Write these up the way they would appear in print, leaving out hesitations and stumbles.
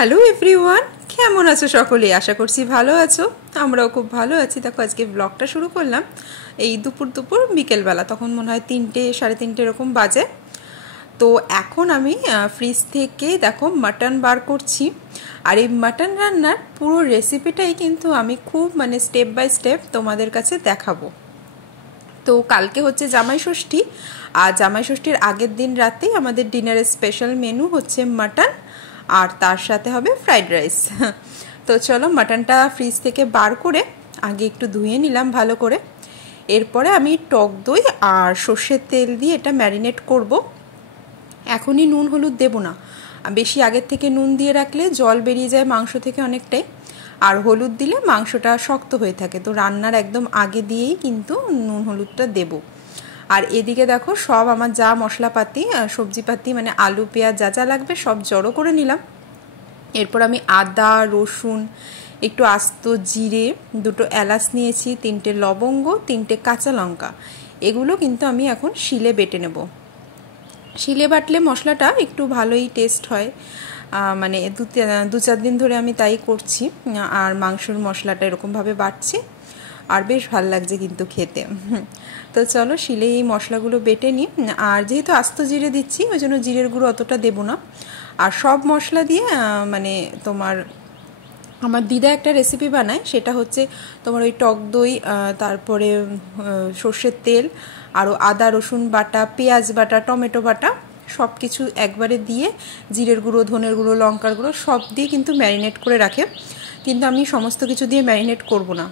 Hello everyone, কেমন আছো সকলে? আশা করছি ভালো আছো। আমরাও খুব ভালো আছি। দেখো আজকে ব্লগটা শুরু করলাম এই দুপুর বিকেলবেলা, তখন মনে হয় 3টে সাড়ে 3টে এরকম বাজে। তো এখন আমি ফ্রিজ থেকে দেখো মাটন বার করছি। আর এই মাটন রান্নার পুরো রেসিপিটাই কিন্তু আমি খুব স্টেপ বাই স্টেপ তোমাদের কাছে দেখাবো। তো কালকে হচ্ছে জামাই ষষ্ঠী, আর জামাই ষষ্ঠীর আগের দিন রাতেই আমাদের ডিনারের স্পেশাল মেনু হচ্ছে মাটন, আর তার সাথে হবে ফ্রাইড রাইস। তো চলো মাটনটা ফ্রিজ থেকে বার করে আগে একটু ধুয়ে নিলাম ভালো করে। এরপরে আমি টক দই আর সর্ষের তেল দিয়ে এটা ম্যারিনেট করব। এখনই নুন হলুদ দেবো না, বেশি আগের থেকে নুন দিয়ে রাখলে জল বেরিয়ে যায় মাংস থেকে অনেকটাই, আর হলুদ দিলে মাংসটা শক্ত হয়ে থাকে। তো রান্নার একদম আগে দিয়েই কিন্তু নুন হলুদটা দেব। আর এদিকে দেখো সব আমার যা মশলাপাতি সবজিপাতি আলু পেঁয়াজ যা যা লাগবে সব জড়ো করে নিলাম। এরপর আমি আদা রসুন, একটু আস্ত জিরে, 2টো এলাচ নিয়েছি, 3টে লবঙ্গ, 3টে কাঁচা লঙ্কা, এগুলো কিন্তু আমি এখন শিলে বেটে নেব। শিলে বাটলে মশলাটা একটু ভালোই টেস্ট হয়, দু চার দিন ধরে আমি তাই করছি। আর মাংসর মশলাটা এরকমভাবে বাটছি, আর বেশ ভাল লাগছে কিন্তু খেতে। তো চলো শিলে এই মশলাগুলো বেটে নিই। আর যেহেতু আস্ত জিরে দিচ্ছি ওই জন্য জিরের গুঁড়ো অতটা দেবো না। আর সব মশলা দিয়ে আমার দিদা একটা রেসিপি বানায়, সেটা হচ্ছে তোমার ওই টক দই, তারপরে সর্ষের তেল, আরও আদা রসুন বাটা, পেঁয়াজ বাটা, টমেটো বাটা সব কিছু একবারে দিয়ে জিরের গুঁড়ো, ধনের গুঁড়ো, লঙ্কার গুঁড়ো সব দিয়ে কিন্তু ম্যারিনেট করে রাখে। কিন্তু আমি সমস্ত কিছু দিয়ে ম্যারিনেট করব না,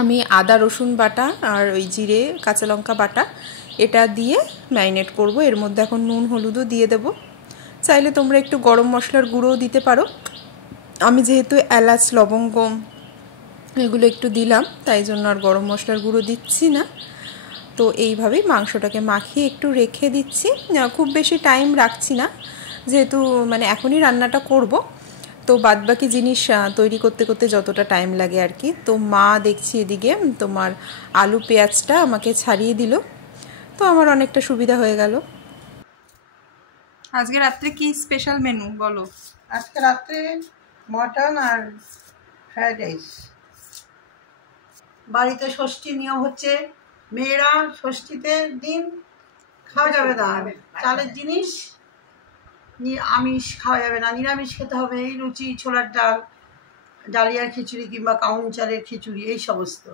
আমি আদা রসুন বাটা আর ওই জিরে কাঁচা লঙ্কা বাটা এটা দিয়ে ম্যারিনেট করব। এর মধ্যে এখন নুন হলুদও দিয়ে দেব। চাইলে তোমরা একটু গরম মশলার গুঁড়োও দিতে পারো। আমি যেহেতু এলাচ লবঙ্গ এগুলো একটু দিলাম, তাই জন্য আর গরম মশলার গুঁড়ো দিচ্ছি না। তো এইভাবেই মাংসটাকে মাখিয়ে একটু রেখে দিচ্ছি। খুব বেশি টাইম রাখছি না, যেহেতু এখনই রান্নাটা করব। তো বাদবাকি জিনিস তৈরি করতে করতে যতটা টাইম লাগে আর কি। তো মা দেখছি এদিকে তোমার আলু পেঁয়াজটা আমাকে ছাড়িয়ে দিল, তো আমার অনেকটা সুবিধা হয়ে গেল। আজকে রাত্রে কি স্পেশাল মেনু বলো? আজকে রাত্রে মটন আর ফ্রাইড রাইস। বাড়িতে ষষ্ঠী নিয়ম হচ্ছে, মেয়েরা ষষ্ঠীতে দিন খাওয়া যাবে না চালের জিনিস, আমিষ খাওয়া যাবে না, নিরামিষ খেতে হবে। এই লুচি, ছোলার ডাল, ডালিয়ার খিচুড়ি কিংবা কাউন চালের খিচুড়ি এই সমস্ত।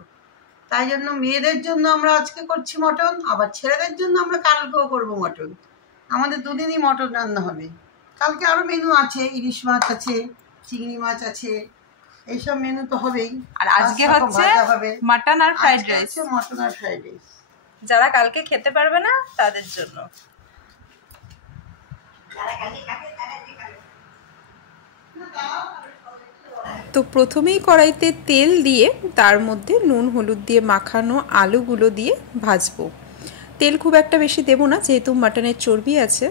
তাই জন্য মেয়েদের জন্য আমরা আজকে করছি মটন, আবার ছেলেদের জন্য আমরা কালকেও করবো মটন। আমাদের দুদিনই মটন রান্না হবে। কালকে আরও মেনু আছে, ইলিশ মাছ আছে, চিংড়ি মাছ আছে, এইসব মেনু তো হবেই। আর আজকে হচ্ছে মাটন আর ফ্রাইড রাইস। মটন আর ফ্রাইড রাইস যারা কালকে খেতে পারবে না তাদের জন্য। তো প্রথমেই কড়াইতে তেল দিয়ে তার মধ্যে নুন হলুদ দিয়ে মাখানো আলুগুলো দিয়ে ভাজবো। তেল খুব একটা বেশি দেব না, যেহেতু মাটনের চর্বি আছে।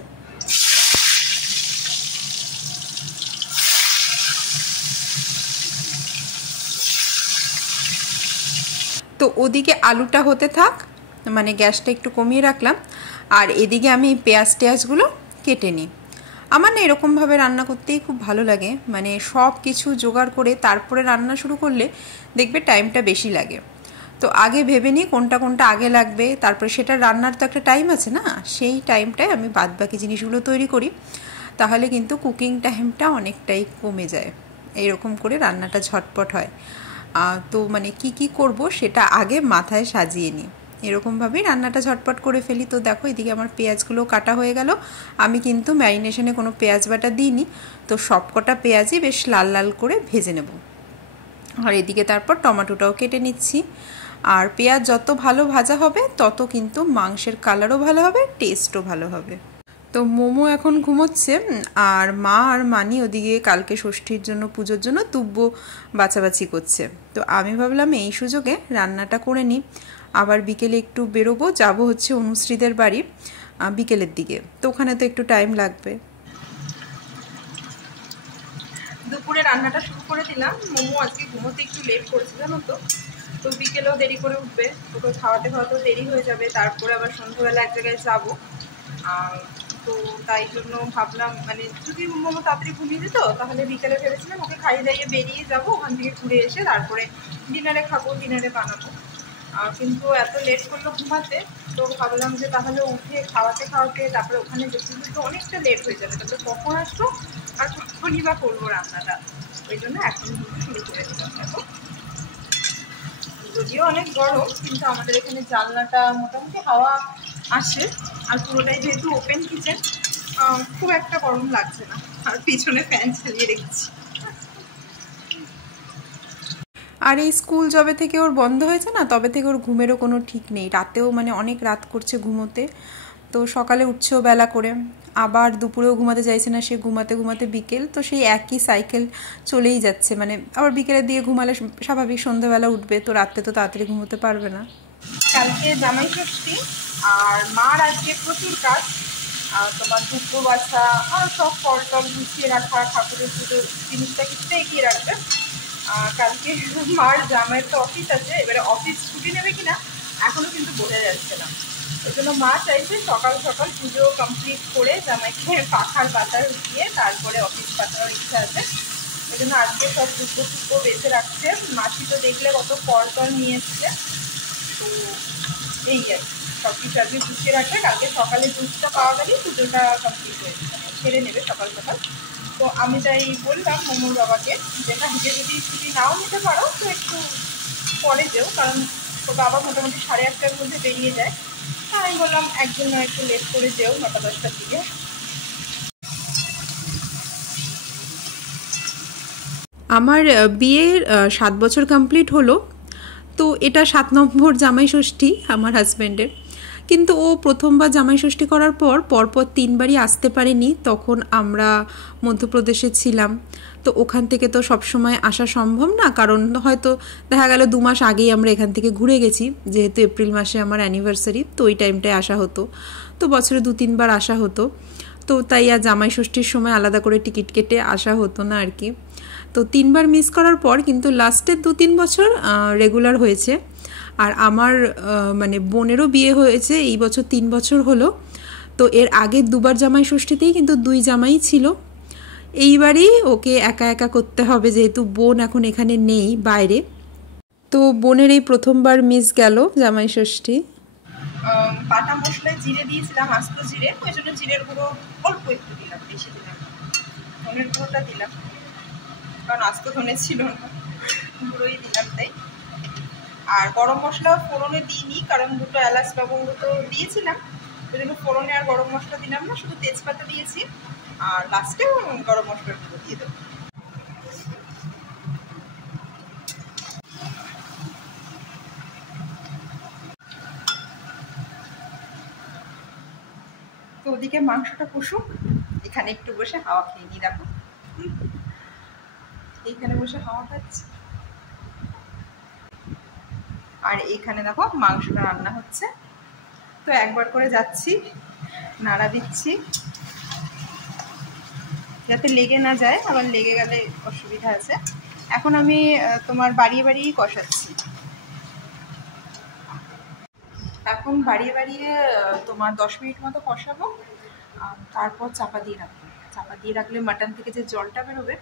তো ওদিকে আলুটা হতে থাক, গ্যাসটা একটু কমিয়ে রাখলাম। আর এদিকে আমি পেঁয়াজগুলো কেটে নিই। আমার না এরকমভাবে রান্না করতেই খুব ভালো লাগে, সব কিছু জোগাড় করে তারপরে রান্না শুরু করলে দেখবে টাইমটা বেশি লাগে। তো আগে ভেবে নিই কোনটা কোনটা আগে লাগবে, তারপরে সেটা রান্নার তো একটা টাইম আছে না, সেই টাইমটায় আমি বাদবাকি জিনিসগুলো তৈরি করি। তাহলে কিন্তু কুকিং টাইমটা অনেকটাই কমে যায়, এইরকম করে রান্নাটা ঝটপট হয়। তো কি করব সেটা আগে মাথায় সাজিয়ে নিই, এরকমভাবেই রান্নাটা ঝটপট করে ফেলি। তো দেখো এদিকে আমার পেঁয়াজগুলো কাটা হয়ে গেল। আমি কিন্তু ম্যারিনেশনে কোনো পেঁয়াজ বাটা দিইনি, তো সবকটা পেঁয়াজই বেশ লাল লাল করে ভেজে নেব। আর এদিকে তারপর টমেটোটাও কেটে নিচ্ছি। আর পেঁয়াজ যত ভালো ভাজা হবে তত কিন্তু মাংসের কালারও ভালো হবে, টেস্টও ভালো হবে। তো মোমো এখন ঘুমোচ্ছে, আর মা আর মানি ওদিকে কালকে ষষ্ঠীর জন্য পুজোর জন্য তুব্য বাছাবাছি করছে। তো আমি ভাবলাম এই সুযোগে রান্নাটা করে নিই। আবার বিকেলে একটু বেরোবো, যাবো হচ্ছে অনুশ্রীদের বাড়ি বিকেলের দিকে, তো ওখানে তো একটু টাইম লাগবে। দুপুরে রান্নাটা শুরু করে দিলাম। মোমো আজকে ঘুমোতে একটু লেট করেছে জানো তো, তো বিকেলেও দেরি করে উঠবে, ওকে খাওয়াতে খাওয়াতেও দেরি হয়ে যাবে। তারপরে আবার সন্ধ্যাবেলা এক জায়গায় যাবো। তো তাই জন্য ভাবলাম মানে যদি মোমো তাড়াতাড়ি ঘুমিয়ে যেত তাহলে বিকেলে ভেবেছিলাম ওকে খাইয়ে দাইয়ে বেরিয়ে যাবো, ওখান থেকে ঘুরে এসে তারপরে ডিনারে খাবো, ডিনারে বানাবো। কিন্তু এত লেট করলো ঘুমাতে, তো ভাবলাম যে তাহলে উঠে খাওয়াতে খাওয়াতে তারপরে ওখানে যেতে তো অনেকটা লেট হয়ে যাবে, তারপরে কখন আসবো আর কখনই বা করবো রান্নাটা, ওই জন্য এখন শুরু করে দিলাম। দেখো যদিও অনেক গরম কিন্তু আমাদের এখানে জানলাটা মোটামুটি হাওয়া আসে, আর পুরোটাই যেহেতু ওপেন কিচেন খুব একটা গরম লাগছে না, আর পিছনে ফ্যান চালিয়ে রেখেছি। আর এই স্কুল যবে থেকে ওর বন্ধ হয়েছে না তবে থেকে ওর ঘুমেরও কোনো ঠিক নেই, রাতেও মানে অনেক রাত করছে ঘুমোতে, তো সকালে উঠছেও বেলা করে, আবার দুপুরেও ঘুমাতে চাইছে না, সে ঘুমাতে ঘুমাতে বিকেল, তো সেই একই সাইকেল চলেই যাচ্ছে, মানে আবার বিকেলের দিকে ঘুমালে স্বাভাবিক সন্ধ্যাবেলা উঠবে, তো রাতে তো তাড়াতাড়ি ঘুমোতে পারবে না। কালকে জামাই ষষ্ঠী আর মার আজকে প্রচুর কাজ, তোমার দুপুর বাছা আর সব ফল টল গুছিয়ে রাখা, ঠাকুরের পুজো জিনিসটা কিছুটা এগিয়ে রাখবে। কালকে মার জামাইয়ের তো অফিস আছে, এবারে অফিস ছুটি নেবে কিনা এখনো কিন্তু বোঝা যাচ্ছে না, ওই জন্য মা চাইছে সকাল সকাল পুজো কমপ্লিট করে জামাইকে পাখার পাতায় উঠিয়ে তারপরে অফিস পাঠানোর ইচ্ছা আছে, ওই জন্য আজকে সব দুপুর টুকো বেঁচে রাখছে। মাসি তো দেখলে কত ফল টল নিয়ে এসছে, তো এই আর সব কিছু আজকে গুছিয়ে রাখবে, কালকে সকালে দুধটা পাওয়া গেলেই পুজোটা কমপ্লিট হয়ে ছেড়ে নেবে সকাল সকাল। তো আমি তাই বললাম মোমোর বাবাকে যে কালকে যদি ছুটি নাও নিতে পারো তো একটু পরে যেও, কারণ ওর বাবা মোটামুটি 8:30টার মধ্যে বেরিয়ে যায়, আমি বললাম একদিন একটু লেট করে যেও 9টা-10টার দিকে। আমার বিয়ের 7 বছর কমপ্লিট হলো, তো এটা 7 নম্বর জামাই ষষ্ঠী আমার হাজব্যান্ডের, কিন্তু ও প্রথমবার জামাই ষষ্ঠী করার পর পরপর 3বারই আসতে পারেনি, তখন আমরা মধ্যপ্রদেশে ছিলাম, তো ওখান থেকে তো সবসময় আসা সম্ভব না, কারণ হয়তো দেখা গেল 2 মাস আগেই আমরা এখান থেকে ঘুরে গেছি, যেহেতু এপ্রিল মাসে আমার অ্যানিভার্সারি, তো ওই টাইমটায় আসা হতো, তো বছরে 2-3বার আসা হতো, তো তাই আর জামাই ষষ্ঠীর সময় আলাদা করে টিকিট কেটে আসা হতো না আর কি। তো 3বার মিস করার পর কিন্তু লাস্টের 2-3 বছর রেগুলার হয়েছে। আর আমার মানে বোনেরও বিয়ে হয়েছে এই বছর 3 বছর হলো, তো এর আগের 2বার জামাই ষষ্ঠীতেই কিন্তু 2 জামাই ছিল, এইবারই ওকে একা একা করতে হবে যেহেতু বোন এখন এখানে নেই বাইরে, তো বোনের এই প্রথমবার মিস গেল জামাই ষষ্ঠী। বাটা মশলায় জিরে দিয়েছিলাম, আস্ত জিরে, ওই জন্য জিরের গুঁড়ো অল্প একটু দিলাম, বেশি দিলাম, ধনের গুঁড়োটা দিলাম কারণ আস্ত ধনে ছিল না, গুঁড়োই দিলাম তাই। আর গরম মশলা ফোড়নে দিইনি, কারণ 2টো এলাচ লবঙ্গ তো দিয়েছিলাম, ওই জন্য ফোড়নে আর গরম মশলা দিলাম না, শুধু তেজপাতা দিয়েছি, আর লাস্টেও গরম মশলার গুঁড়ো দিয়ে দেবো। তো ওদিকে মাংসটা কষুক, এখানে একটু বসে হাওয়া খেয়ে নিই। দেখো এইখানে বসে হাওয়া খাচ্ছি, আর এইখানে দেখো মাংসটা রান্না হচ্ছে, তো একবার করে যাচ্ছি, নাড়া দিচ্ছি যাতে লেগে না যায়, আবার লেগে গেলে অসুবিধা আছে। এখন আমি তোমার বাড়িয়ে বাড়িয়ে কষাচ্ছি, এখন বাড়িয়ে বাড়িয়ে তোমার 10 মিনিট মতো কষাবো, তারপর চাপা দিয়ে রাখবো। চাপা দিয়ে রাখলে মাটন থেকে যে জলটা বেরোবে,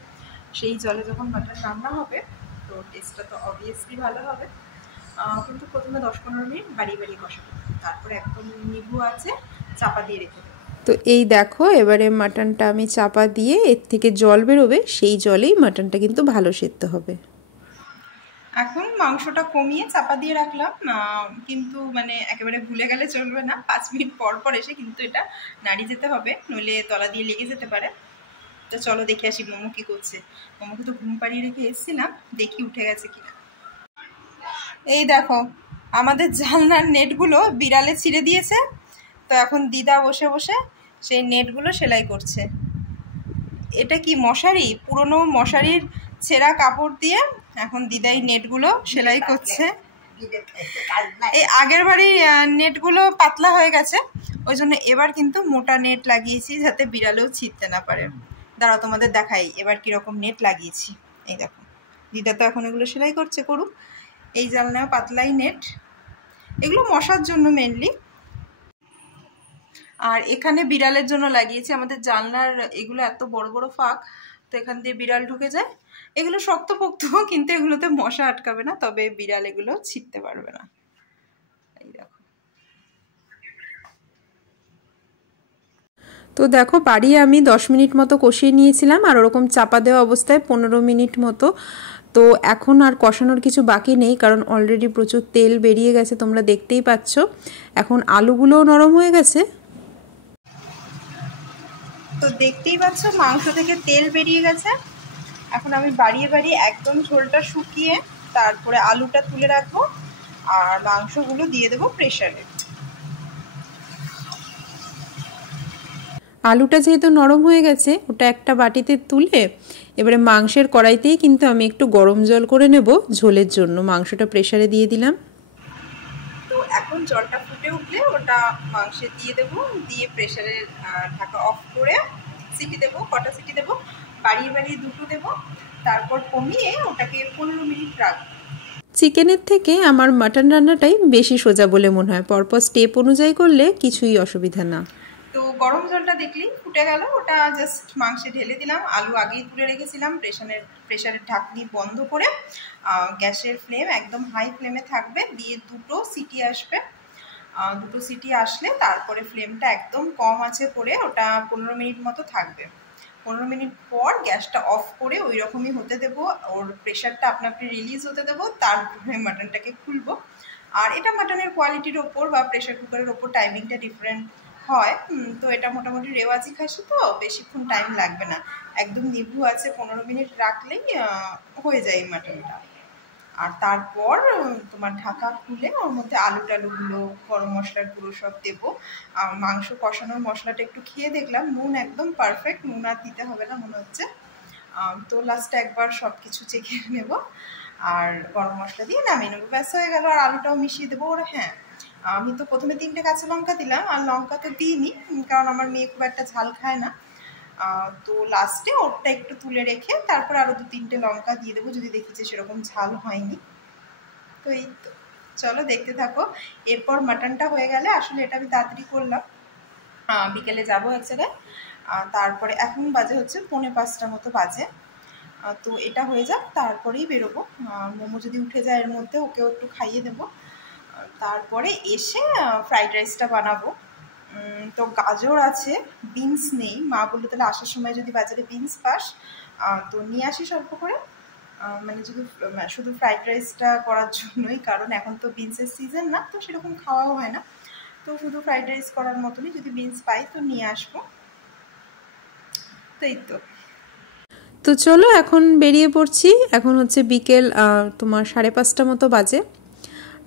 সেই জলে যখন মাটন রান্না হবে তো টেস্টটা তো অবভিয়াসলি ভালো হবে, কিন্তু প্রথমে 10-15 মিনিট বাড়িয়ে বাড়িয়ে কষাবো, তারপরে একদম নিভু আছে চাপা দিয়ে রেখে দেবো। তো এই দেখো এবারে মাটনটা আমি চাপা দিয়ে এর থেকে জল বেরোবে, সেই জলেই মাটনটা কিন্তু ভালো সেদ্ধ হবে। এখন মাংসটা কমিয়ে চাপা দিয়ে রাখলাম, কিন্তু মানে একেবারে ভুলে গেলে চলবে না, 5 মিনিট পর পর এসে কিন্তু এটা নাড়িয়ে যেতে হবে, নইলে তলা দিয়ে লেগে যেতে পারে। তো চলো দেখে আসি মোমো কি করছে। মোমোকে তো ঘুম পাড়িয়ে রেখে এসেছিলাম, দেখি উঠে গেছে কিনা। এই দেখো আমাদের জানলার নেটগুলো বিড়ালে ছিঁড়ে দিয়েছে, তো এখন দিদা বসে বসে সেই নেটগুলো সেলাই করছে। এটা কি মশারি, পুরনো মশারির ছেঁড়া কাপড় দিয়ে এখন দিদাই নেটগুলো সেলাই করছে। এই আগের বাড়ির নেটগুলো পাতলা হয়ে গেছে, ওই জন্য এবার কিন্তু মোটা নেট লাগিয়েছি যাতে বিড়ালেও ছিঁড়তে না পারে। দাঁড়াও তোমাদের দেখাই এবার কিরকম নেট লাগিয়েছি। এই দেখো দিদা তো এখন এগুলো সেলাই করছে, করুক। এই জানলায় পাতলাই নেট, এগুলো মশার জন্য মেনলি। আর এখানে বিড়ালের জন্য লাগিয়েছি, আমাদের জানলার এগুলো এত বড় বড় ফাঁক, তো এখান দিয়ে বিড়াল ঢুকে যায়। এগুলো শক্তপোক্ত, কিন্তু এগুলোতে মশা আটকাবে না, তবে বিড়াল এগুলো ছিটতে পারবে না। এই দেখো। তো দেখো বাড়িয়ে আমি 10 মিনিট মতো কষিয়ে নিয়েছিলাম, আর ওরকম চাপা দেওয়া অবস্থায় 15 মিনিট মতো। তো এখন আর কষানোর কিছু বাকি নেই, কারণ অলরেডি প্রচুর তেল বেরিয়ে গেছে, তোমরা দেখতেই পাচ্ছ। এখন আলুগুলোও নরম হয়ে গেছে। তো দেখতেই পাচ্ছ মাংস থেকে তেল বেরিয়ে গেছে। এখন আমি বাড়িয়ে বাড়িয়ে একদম ঝোলটা শুকিয়ে তারপরে আলুটা তুলে রাখবো, আর মাংসগুলো দিয়ে দেবো প্রেসারে। আলুটা যেহেতু নরম হয়ে গেছে, ওটা একটা বাটিতে তুলে এবারে মাংসের কড়াইতেই কিন্তু আমি একটু গরম জল করে নেব ঝোলের জন্য। মাংসটা প্রেসারে দিয়ে দিলাম। তো এখন জলটা ফুটে উঠলে ওটা মাংসে দিয়ে দেবো, দিয়ে প্রেসারের ঢাকা অফ করে সিটি দেবো। কটা সিটি দেবো? বাড়িয়ে বাড়িয়ে 2টো দেবো, তারপর কমিয়ে ওটাকে 15 মিনিট রাখবো। চিকেনের থেকে আমার মাটন রান্নাটাই বেশি সোজা বলে মনে হয়, পরপর স্টেপ অনুযায়ী করলে কিছুই অসুবিধা না। তো গরম জলটা দেখলেই ফুটে গেল, ওটা জাস্ট মাংসে ঢেলে দিলাম। আলু আগেই তুলে রেখেছিলাম, প্রেসারের ঢাকনি বন্ধ করে গ্যাসের ফ্লেম একদম হাই ফ্লেমে থাকবে, দিয়ে 2টো সিটি আসবে। 2টো সিটি আসলে তারপরে ফ্লেমটা একদম কম আছে করে ওটা 15 মিনিট মতো থাকবে। 15 মিনিট পর গ্যাসটা অফ করে ওই রকমই হতে দেবো, ওর প্রেশারটা আপনা আপনি রিলিজ হতে দেবো, তারপরে মাটনটাকে খুলবো। আর এটা মাটনের কোয়ালিটির ওপর বা প্রেশার কুকারের ওপর টাইমিংটা ডিফারেন্ট হয়। তো এটা মোটামুটি রেওয়াজি খাসি, তো বেশিক্ষণ টাইম লাগবে না, একদম নিভু আছে 15 মিনিট রাখলেই হয়ে যায় এই মাটনটা। আর তারপর তোমার ঢাকা খুলে ওর মধ্যে আলু টালুগুলো, গরম মশলার গুঁড়ো সব দেবো। মাংস কষানোর মশলাটা একটু খেয়ে দেখলাম, নুন একদম পারফেক্ট, নুন আর দিতে হবে না মনে হচ্ছে। তো লাস্টে একবার সব কিছু চেখে নেব, আর গরম মশলা দিয়ে নামিয়ে নেবো, ব্যাস হয়ে গেল। আর আলুটাও মিশিয়ে দেবো। ওর হ্যাঁ, আমি তো প্রথমে 3টে কাঁচা লঙ্কা দিলাম, আর লঙ্কা তো দিইনি, কারণ আমার মেয়ে খুব একটা ঝাল খায় না। তো লাস্টে ওরটা একটু তুলে রেখে তারপর আরও 2-3টে লঙ্কা দিয়ে দেবো, যদি দেখি যে সেরকম ঝাল হয়নি। তো এই তো, চলো দেখতে থাকো। এরপর মাটনটা হয়ে গেলে, আসলে এটা আমি তাড়াতাড়ি করলাম, বিকেলে যাবো এক জায়গায়, তারপরে এখন বাজে হচ্ছে 4:45 মতো বাজে। তো এটা হয়ে যাক, তারপরেই বেরোবো। মোমো যদি উঠে যায় এর মধ্যে, ওকেও একটু খাইয়ে দেবো। তারপরে এসে ফ্রাইড রাইসটা বানাবো। তো গাজর আছে, বিনস নেই। মা বললো তাহলে আসার সময় যদি বাজারে বিনস পাস তো নিয়ে আসিস অল্প করে, মানে শুধু ফ্রাইড রাইসটা করার জন্যই, কারণ এখন তো বিনসের সিজন না, তো সেরকম খাওয়াও হয় না। তো শুধু ফ্রাইড রাইস করার মতনই যদি বিনস পাই তো নিয়ে আসবো। তো এই তো চলো এখন বেরিয়ে পড়ছি। এখন হচ্ছে বিকেল তোমার 5:30 মতো বাজে,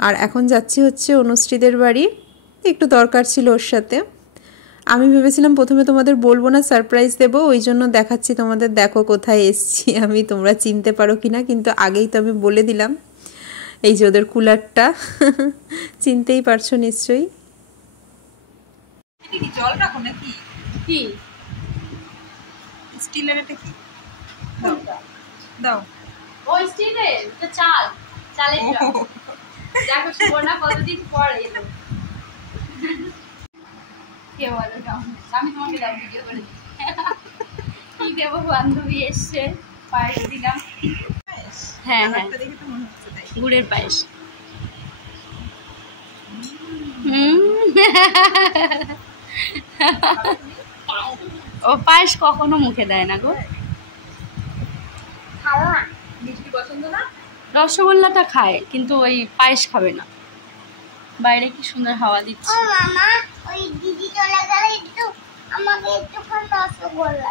আর এখন যাচ্ছি হচ্ছে অনুশ্রীদের বাড়ি, একটু দরকার ছিল ওর সাথে। আমি ভেবেছিলাম প্রথমে তোমাদের বলবো না, সারপ্রাইজ দেবো, ওই জন্য দেখাচ্ছি তোমাদের, দেখো কোথায় এসছি আমি, তোমরা চিনতে পারো কিনা। কিন্তু আগেই তো আমি বলে দিলাম, এই যে ওদের কুলারটা চিনতেই পারছো নিশ্চয়ই। এটা কি জল রাখো নাকি? কি স্টিলের? এটা কি দাও? ও স্টিলের, এটা চালের জল। দেখো সুবর্ণা কতদিন পর এলো। কে বলো দাও? আমি তোমাকে দাও, ভিডিও করে দিই। কি দেবো, বান্ধবী এসছে, পায়েস দিলাম। হ্যাঁ হ্যাঁ, দেখে তো মনে হচ্ছে তাই, গুড়ের পায়েস। ও পায়েস কখনো মুখে দেয় না গো। মিষ্টি পছন্দ না? রসগোল্লাটা খায়, কিন্তু ওই পায়েস খাবে না। বাইরে কি সুন্দর হাওয়া দিচ্ছে। ও মামা, ওই দিদি চলে গেলে একটু আমাকে একটুখানি রসগোল্লা।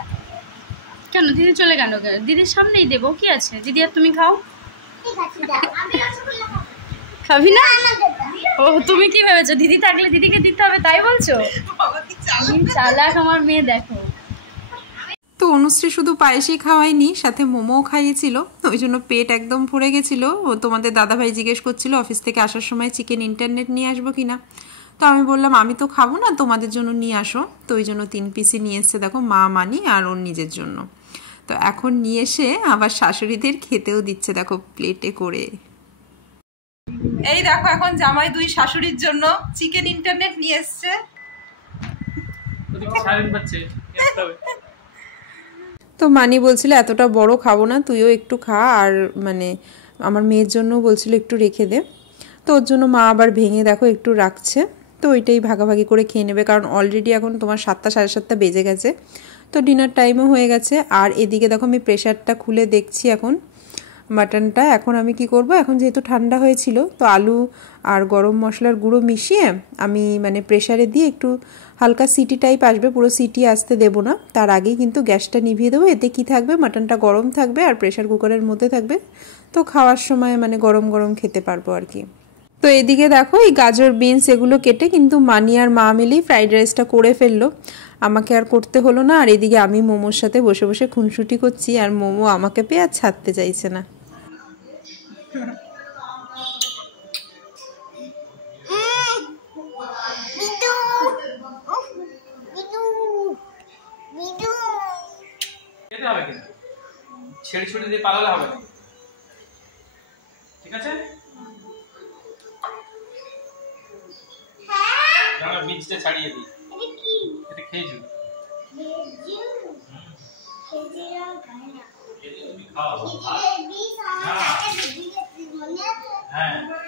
কেন দিদি চলে গেল? দিদির সামনেই দেবো, কি আছে? দিদি আর তুমি খাও। ঠিক আছে, দাও। আমি রসগোল্লা খাবো। খাবি না? ও তুমি কি ভেবেছো দিদি থাকলে দিদিকে দিতে হবে, তাই বলছো? চালাক আমার মেয়ে, দেখো। তো অনুশ্রী শুধু পায়েসই খাওয়ায়নি, সাথে মোমোও খাইয়েছিল, ওই জন্য পেট একদম ভরে গেছিলো। ও তোমাদের দাদাভাই জিজ্ঞেস করছিল অফিস থেকে আসার সময় চিকেন ইন্টারনেট নিয়ে আসবো কিনা। তো আমি বললাম আমি তো খাবো না, তোমাদের জন্য নিয়ে আসো। তো ওই জন্য 3 পিসই নিয়ে এসছে, দেখো, মা, মানি আর ওর নিজের জন্য। তো এখন নিয়ে এসে আবার শাশুড়িদের খেতেও দিচ্ছে, দেখো, প্লেটে করে। এই দেখো এখন জামাই 2 শাশুড়ির জন্য চিকেন ইন্টারনেট নিয়ে এসছে। তো মানি বলছিল এতটা বড় খাবো না, তুইও একটু খা, আর মানে আমার মেয়ের জন্য বলছিল একটু রেখে দে। তো ওর জন্য মা আবার ভেঙে দেখো একটু রাখছে। তো ওইটাই ভাগাভাগি করে খেয়ে নেবে, কারণ অলরেডি এখন তোমার 7টা সাড়ে 7টা বেজে গেছে, তো ডিনার টাইমও হয়ে গেছে। আর এদিকে দেখো আমি প্রেশারটা খুলে দেখছি এখন মাটনটা। এখন আমি কি করব, এখন যেহেতু ঠান্ডা হয়েছিল তো আলু আর গরম মশলার গুঁড়ো মিশিয়ে আমি মানে প্রেশারে দিয়ে একটু হালকা সিটি টাইপ আসবে, পুরো সিটি আসতে দেবো না, তার আগেই কিন্তু গ্যাসটা নিভিয়ে দেবো। এতে কি থাকবে, মাটনটা গরম থাকবে আর প্রেশার কুকারের মধ্যে থাকবে, তো খাওয়ার সময় মানে গরম গরম খেতে পারবো আর কি। তো এদিকে দেখো এই গাজর বিনস এগুলো কেটে কিন্তু মানি আর মা মিলেই ফ্রাইড রাইসটা করে ফেললো, আমাকে আর করতে হলো না। আর এদিকে আমি মোমোর সাথে বসে বসে খুনসুটি করছি, আর মোমো আমাকে পেয়ে আর ছাড়তে চাইছে না। ছেড়ে ছুড়ে দিয়ে পালালে হবে না, ঠিক আছে? দাঁড়া বীজটা ছাড়িয়ে দিই। এটা কি? এটা খেজুর।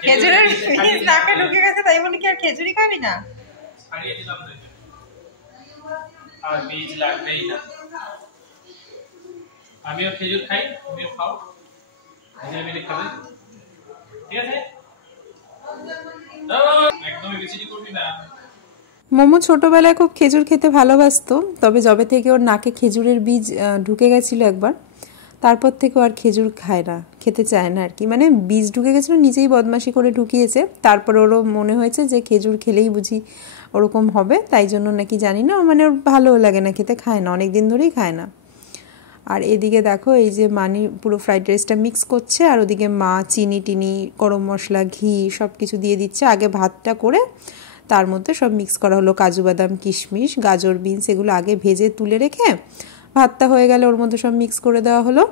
খেজুরের বীজ নাকে ঢুকে গেছে, তাই বলে কি আর খেজুরি খাবি না? ছাড়িয়ে দিলাম তো, আর বীজ লাগবেই না। আমিও খেজুর খাই, তুমিও খাও, মিলে মিলে খাবে, ঠিক আছে? একদমই বেশি করবি না। মোমো ছোটবেলায় খুব খেজুর খেতে ভালোবাসতো, তবে যবে থেকে ওর নাকে খেজুরের বীজ ঢুকে গেছিলো একবার, তারপর থেকে আর খেজুর খায় না, খেতে চায় না আর কি। মানে বীজ ঢুকে গেছিলো, নিজেই বদমাশি করে ঢুকিয়েছে, তারপর ওরও মনে হয়েছে যে খেজুর খেলেই বুঝি ওরকম হবে, তাই জন্য নাকি জানি না, মানে ওর ভালোও লাগে না খেতে, খায় না, অনেক দিন ধরেই খায় না। আর এদিকে দেখো এই যে মানি পুরো ফ্রাইড রাইসটা মিক্স করছে, আর ওদিকে মা চিনি টিনি গরম মশলা ঘি সব কিছু দিয়ে দিচ্ছে। আগে ভাতটা করে তার মধ্যে সব মিক্স করা হলো, কাজু বাদাম কিশমিশ গাজর বিনস এগুলো আগে ভেজে তুলে রেখে ভাতটা হয়ে গেলে ওর মধ্যে সব মিক্স করে দেওয়া হলো।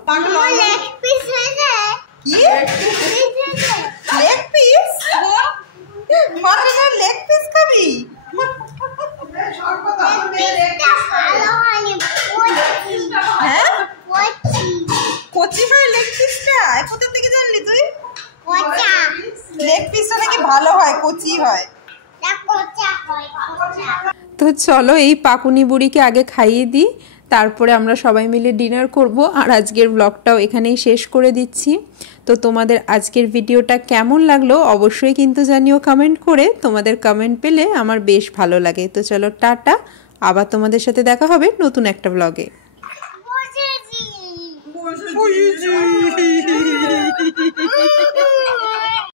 কচি হয় লেগ পিসটা? কোথা থেকে জানলি তুই? লেগ পিসটা নাকি ভালো হয়, কচি হয়। তো চলো এই পাকুনি বুড়িকে আগে খাইয়ে দিই, তারপরে আমরা সবাই মিলে ডিনার করব। আর আজকের ব্লগটাও এখানেই শেষ করে দিচ্ছি। তো তোমাদের আজকের ভিডিওটা কেমন লাগলো অবশ্যই কিন্তু জানিও কমেন্ট করে, তোমাদের কমেন্ট পেলে আমার বেশ ভালো লাগে। তো চলো টাটা, আবার তোমাদের সাথে দেখা হবে নতুন একটা ব্লগে।